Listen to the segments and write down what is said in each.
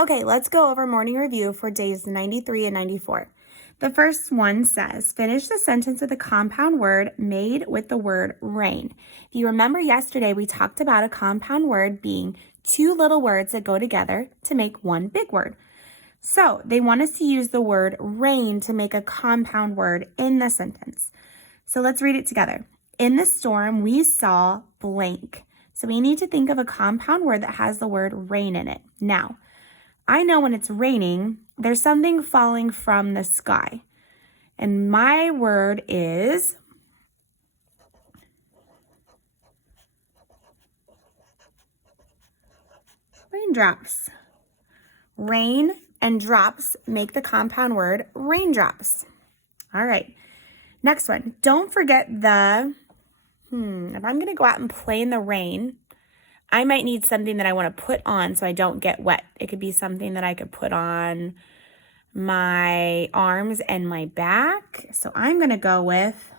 Okay, let's go over morning review for days 93 and 94. The first one says, finish the sentence with a compound word made with the word rain. If you remember yesterday, we talked about a compound word being two little words that go together to make one big word. So they want us to use the word rain to make a compound word in the sentence. So let's read it together. In the storm, we saw blank. So we need to think of a compound word that has the word rain in it. Now, I know when it's raining, there's something falling from the sky. And my word is raindrops. Rain and drops make the compound word raindrops. All right. Next one. Don't forget the, if I'm going to go out and play in the rain, I might need something that I want to put on so I don't get wet. It could be something that I could put on my arms and my back. So I'm going to go with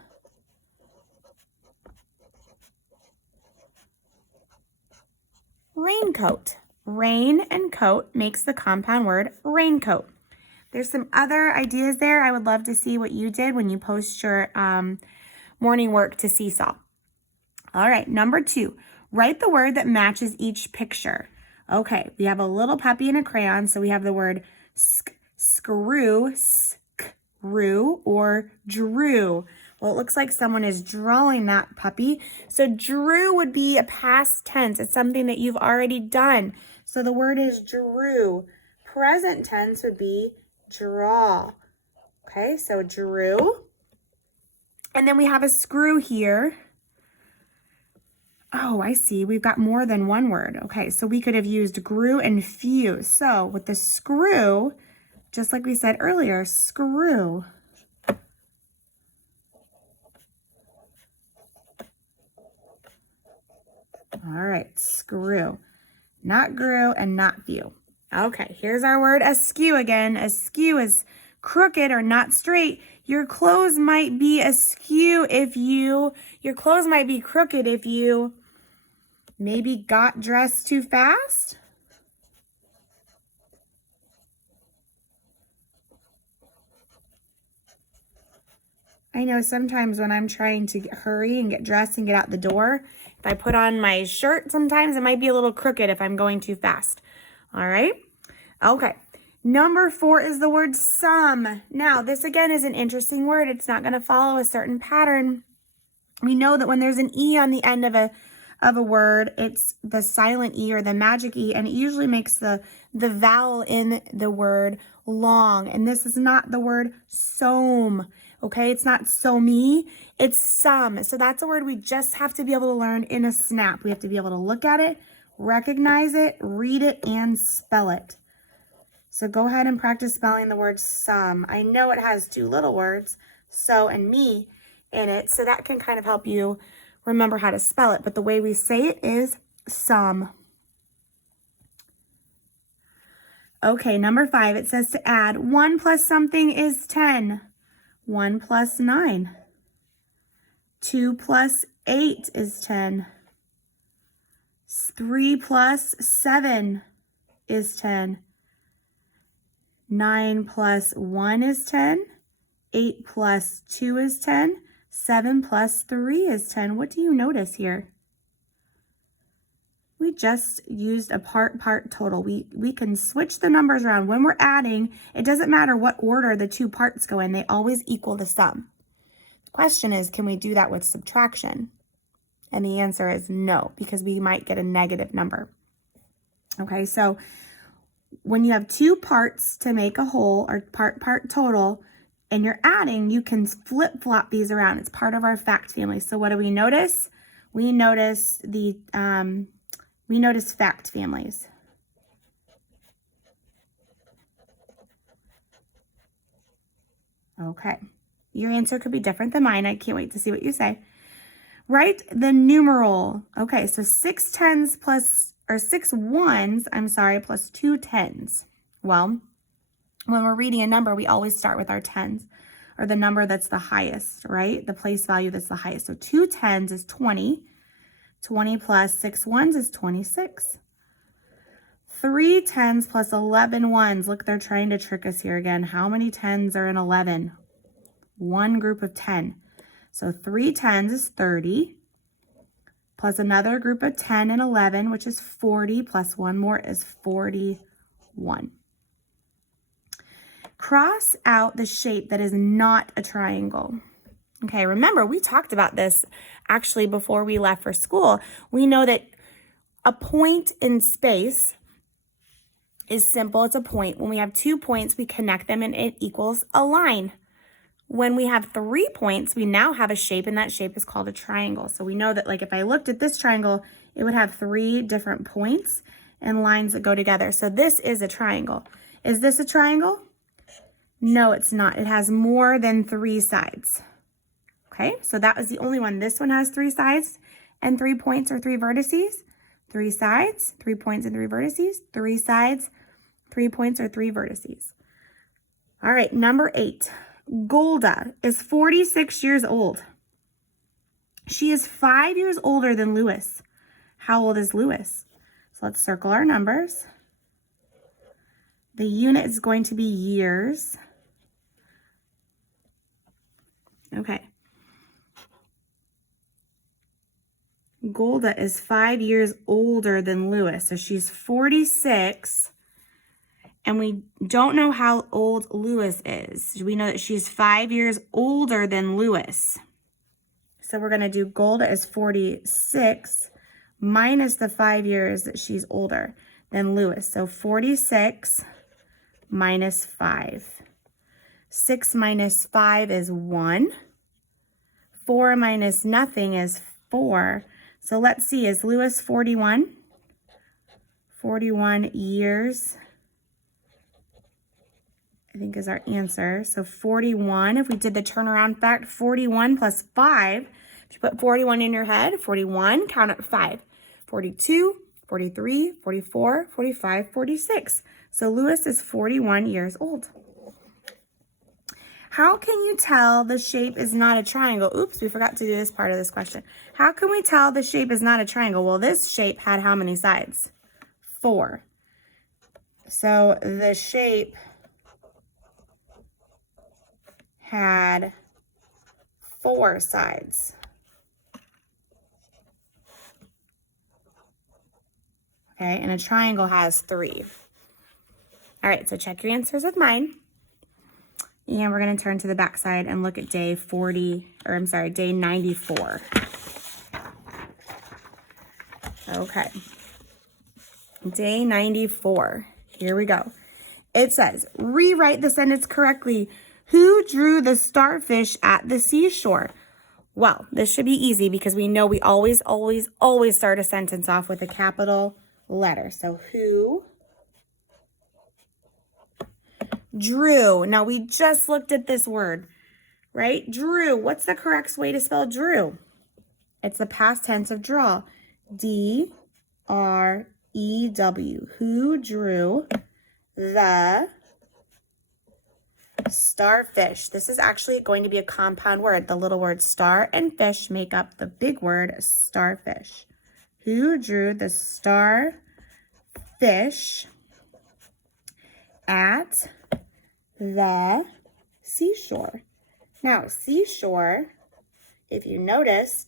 raincoat. Rain and coat makes the compound word raincoat. There's some other ideas there. I would love to see what you did when you post your morning work to Seesaw. All right, number 2, write the word that matches each picture. Okay, we have a little puppy and a crayon, so we have the word screw, or drew. Well, it looks like someone is drawing that puppy. So drew would be a past tense. It's something that you've already done. So the word is drew. Present tense would be draw. Okay, so drew. And then we have a screw here. Oh, I see. We've got more than one word. Okay, so we could have used grew and fuse. So with the screw, just like we said earlier, screw. All right, screw. Not grew and not view. Okay, here's our word askew again. Askew is crooked or not straight. Your clothes might be askew if your clothes might be crooked if you maybe got dressed too fast. I know sometimes when I'm trying to hurry and get dressed and get out the door, if I put on my shirt, sometimes it might be a little crooked if I'm going too fast. All right. Okay. Number 4 is the word some. Now, this again is an interesting word. It's not going to follow a certain pattern. We know that when there's an E on the end of a word, it's the silent E or the magic E, and it usually makes the vowel in the word long. And this is not the word some. Okay, it's not so-me, it's some. So that's a word we just have to be able to learn in a snap. We have to be able to look at it, recognize it, read it, and spell it. So go ahead and practice spelling the word some. I know it has 2 little words, so and me, in it, so that can kind of help you remember how to spell it. But the way we say it is some. Okay, number 5, it says to add 1 plus something is 10. 1 plus 9. 2 plus 8 is 10. 3 plus 7 is 10. 9 plus 1 is 10. 8 plus 2 is 10. 7 plus 3 is 10. What do you notice here? We just used a part total. We can switch the numbers around. When we're adding, it doesn't matter what order the 2 parts go in. They always equal the sum. The question is, can we do that with subtraction? And the answer is no, because we might get a negative number. Okay, so when you have 2 parts to make a whole or part total, and you're adding, you can flip-flop these around. It's part of our fact family. So what do we notice? We notice fact families. Okay. Your answer could be different than mine. I can't wait to see what you say. Write the numeral. Okay, so 6 ones plus 2 tens. Well, when we're reading a number, we always start with our tens, or the number that's the highest, right? The place value that's the highest. So 2 tens is 20. 20 plus 6 ones is 26. 3 10s plus 11 ones. Look, they're trying to trick us here again. How many 10s are in 11? One group of 10. So 3 10s is 30, plus another group of 10 and 11, which is 40, plus one more is 41. Cross out the shape that is not a triangle. Okay, remember, we talked about this actually before we left for school. We know that a point in space is simple. It's a point. When we have 2 points, we connect them and it equals a line. When we have 3 points, we now have a shape, and that shape is called a triangle. So we know that, like, if I looked at this triangle, it would have 3 different points and lines that go together. So this is a triangle. Is this a triangle? No, it's not. It has more than 3 sides. Okay, so that was the only one. This one has 3 sides and 3 points or 3 vertices. 3 sides, 3 points and 3 vertices. 3 sides, 3 points or 3 vertices. All right, number 8. Golda is 46 years old. She is 5 years older than Lewis. How old is Lewis? So let's circle our numbers. The unit is going to be years. Okay. Golda is 5 years older than Lewis. So she's 46, and we don't know how old Lewis is. We know that she's 5 years older than Lewis. So we're going to do Golda is 46 minus the 5 years that she's older than Lewis. So 46 minus 5. 6 minus 5 is 1. 4 minus nothing is 4. So let's see, is Lewis 41? 41 years, I think, is our answer. So 41, if we did the turnaround fact, 41 plus 5, if you put 41 in your head, 41, count up 5. 42, 43, 44, 45, 46. So Lewis is 41 years old. How can you tell the shape is not a triangle? Oops, we forgot to do this part of this question. How can we tell the shape is not a triangle? Well, this shape had how many sides? 4. So the shape had 4 sides. Okay, and a triangle has 3. All right, so check your answers with mine. And we're going to turn to the back side and look at day 94. Okay. Day 94. Here we go. It says, rewrite the sentence correctly. Who drew the starfish at the seashore? Well, this should be easy because we know we always start a sentence off with a capital letter. So who drew? Now we just looked at this word, right? Drew. What's the correct way to spell drew? It's the past tense of draw. D-R-E-W. Who drew the starfish? This is actually going to be a compound word. The little word star and fish make up the big word starfish. Who drew the starfish at the seashore? Now, seashore, if you noticed,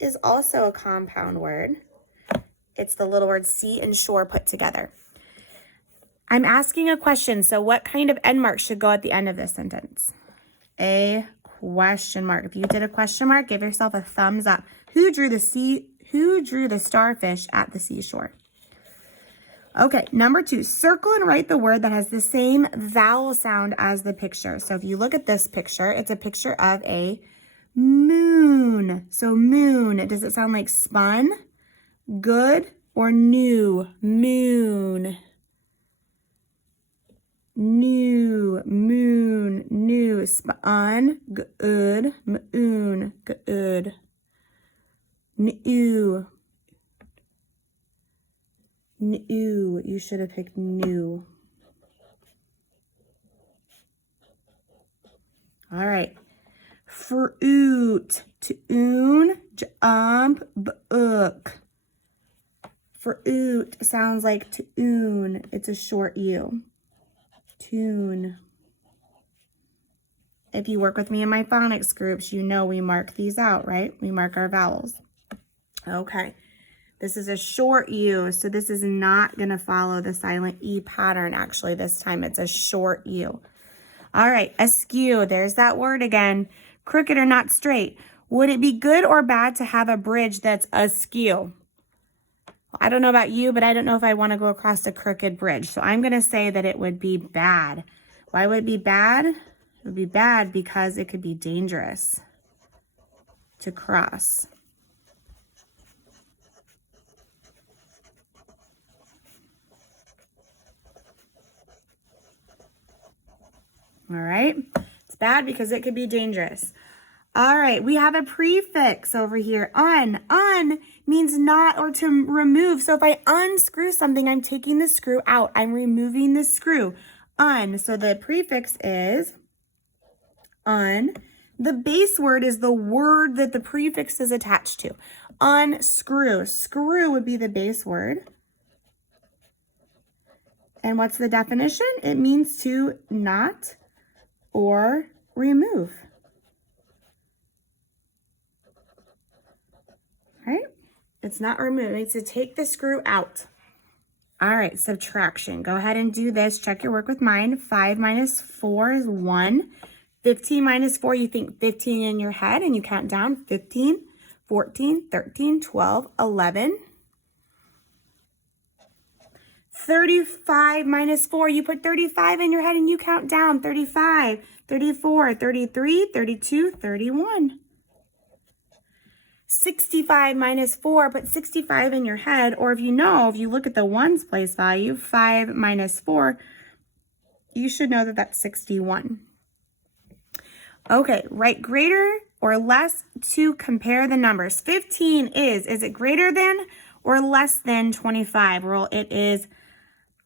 is also a compound word. It's the little word sea and shore put together. I'm asking a question, so what kind of end mark should go at the end of this sentence? A question mark. If you did a question mark, give yourself a thumbs up. Who drew the starfish at the seashore? Okay, number 2, circle and write the word that has the same vowel sound as the picture. So if you look at this picture, it's a picture of a moon. So moon, does it sound like spun, good, or new? Moon. New, moon, new, spun, good, moon, good. New. New, you should have picked new. All right. Fruit, tune, jump, book. Fruit sounds like tune. It's a short U. Tune. If you work with me in my phonics groups, you know we mark these out, right? We mark our vowels. Okay. This is a short U, so this is not going to follow the silent E pattern. Actually, this time it's a short U. All right, askew. There's that word again. Crooked or not straight. Would it be good or bad to have a bridge that's askew? I don't know about you, but I don't know if I want to go across a crooked bridge. So I'm going to say that it would be bad. Why would it be bad? It would be bad because it could be dangerous to cross. All right. It's bad because it could be dangerous. All right, we have a prefix over here, un. Un means not or to remove. So if I unscrew something, I'm taking the screw out. I'm removing the screw. Un. So the prefix is un. The base word is the word that the prefix is attached to. Unscrew. Screw would be the base word. And what's the definition? It means to not or remove. Right? It's not remove. It's to take the screw out. All right, subtraction. Go ahead and do this. Check your work with mine. 5 minus 4 is 1. 15 minus 4, you think 15 in your head and you count down. 15, 14, 13, 12, 11. 35 minus 4, you put 35 in your head and you count down. 35, 34, 33, 32, 31. 65 minus 4, put 65 in your head, or if you look at the ones place value, 5 minus 4, you should know that that's 61. Okay, write greater or less to compare the numbers. 15 is it greater than or less than 25? Well, it is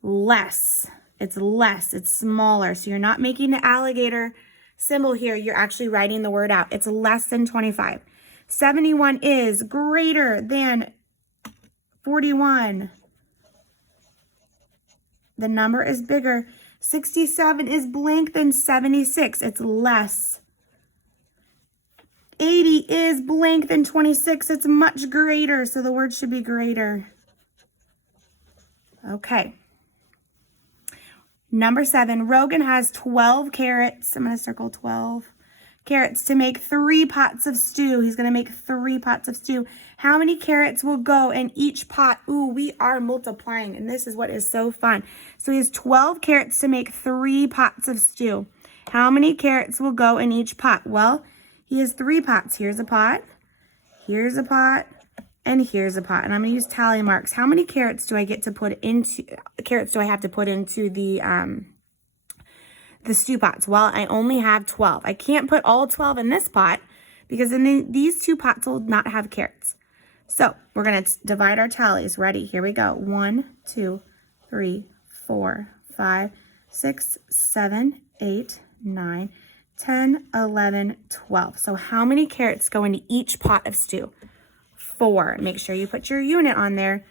less. It's less, it's smaller. So you're not making the alligator symbol here, you're actually writing the word out. It's less than 25. 71 is greater than 41. The number is bigger. 67 is blank than 76. It's less. 80 is blank than 26. It's much greater, so the word should be greater. Okay. Number 7, Rogan has 12 carrots. I'm going to circle 12. Carrots to make 3 pots of stew. He's going to make 3 pots of stew. How many carrots will go in each pot? Ooh, we are multiplying, and this is what is so fun. So he has 12 carrots to make 3 pots of stew. How many carrots will go in each pot? Well, he has 3 pots. Here's a pot, here's a pot, and here's a pot. And I'm going to use tally marks. How many carrots do I have to put into the stew pots? Well, I only have 12. I can't put all 12 in this pot because then these 2 pots will not have carrots. So we're going to divide our tallies. Ready? Here we go. 1, 2, 3, 4, 5, 6, 7, 8, 9, 10, 11, 12. So how many carrots go into each pot of stew? 4. Make sure you put your unit on there.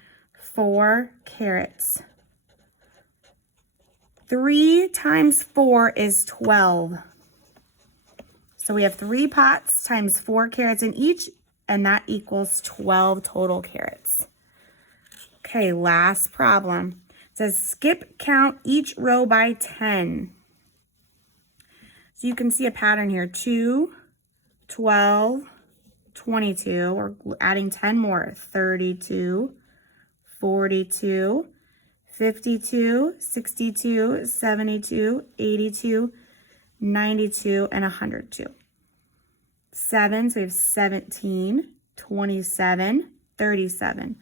4 carrots. 3 times 4 is 12. So we have 3 pots times 4 carrots in each, and that equals 12 total carrots. Okay, last problem. It says skip count each row by 10. So you can see a pattern here. 2, 12, 22. We're adding 10 more. 32, 42, 52, 62, 72, 82, 92, and 102. 7, so we have 17, 27, 37,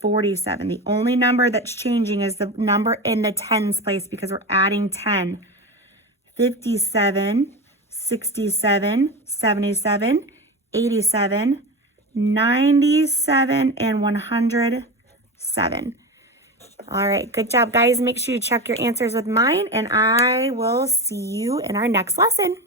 47. The only number that's changing is the number in the tens place because we're adding 10. 57, 67, 77, 87, 97, and 107. All right, good job, guys. Make sure you check your answers with mine, and I will see you in our next lesson.